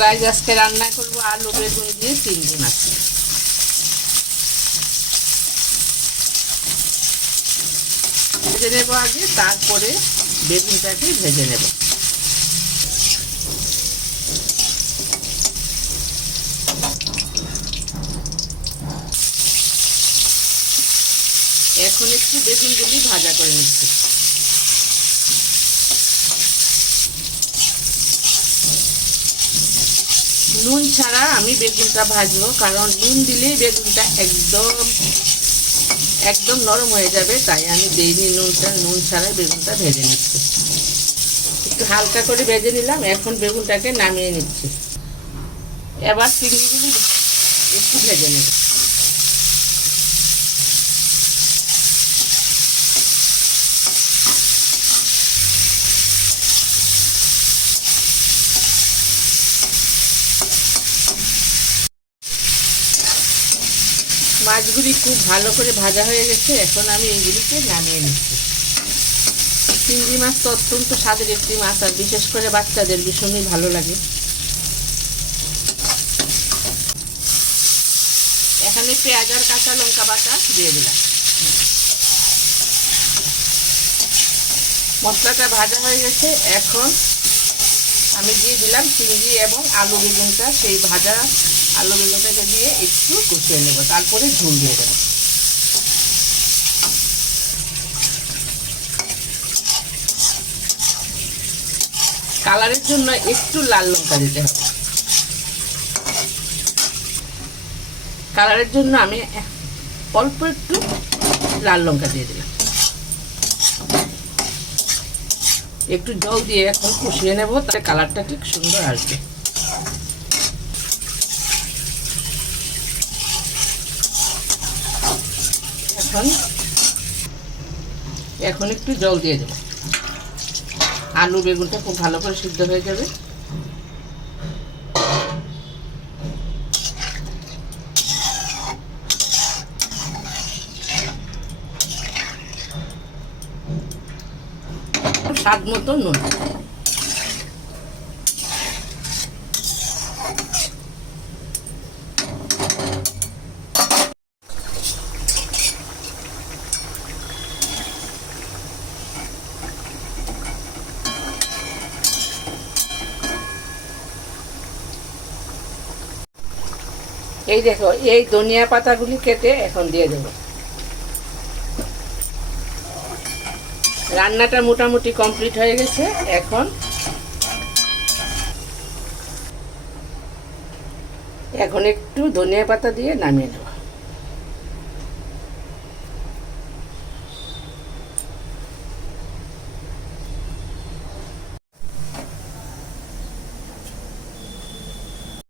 Guys, আজকে রান্না করব আলু বেগুন দিয়ে চিংড়ি মাছ। ভেজে নেব আগে, তারপরে বেগুনটাকে ভেজে নেব। এখন একটু বেগুনগুলি ভাজা করে নিচ্ছি। নুন ছাড়া আমি বেগুনটা ভাজবো, কারণ নুন দিলেই বেগুনটা একদম নরম হয়ে যাবে, তাই আমি দেইনি নুনটা। নুন ছাড়াই বেগুনটা ভেজে নিচ্ছি। একটু হালকা করে ভেজে নিলাম, এখন বেগুনটাকে নামিয়ে নিচ্ছি। এবার চিংড়িগুলি একটু ভেজে নেব। মাছগুলি খুব ভালো করে ভাজা হয়ে গেছে, এখন আমি এইগুলিকে নামিয়ে নিচ্ছি। চিংড়ি মাছ তো অত্যন্ত স্বাদের একটি মাছ, আর বিশেষ করে বাচ্চাদের ভীষণই ভালো লাগে। এখানে পেঁয়াজ আর কাঁচা লঙ্কা বাটা দিয়ে দিলাম। মশলাটা ভাজা হয়ে গেছে, এখন আমি দিয়ে দিলাম চিংড়ি এবং আলু বেগুনটা। সেই ভাজা আলু বেগুনটাকে দিয়ে একটু কষিয়ে নেব, তারপরে ঝোল দিয়ে দেবো। কালারের জন্য একটু লাল লঙ্কা দিতে হবে। কালারের জন্য আমি অল্প একটু লাল লঙ্কা দিয়ে দিলাম। একটু জল দিয়ে এখন কষিয়ে নেব, তাহলে কালারটা ঠিক সুন্দর আসবে। এখন একটু জল দিয়ে দেব। আলু বেগুনটা খুব ভালো করে সিদ্ধ হয়ে যাবে। স্বাদ মতো নুন। এই দেখো, এই ধনিয়া পাতাগুলি কেটে এখন দিয়ে দেব। রান্নাটা মোটামুটি কমপ্লিট হয়ে গেছে, এখন একটু ধনিয়া পাতা দিয়ে নামিয়ে নেব।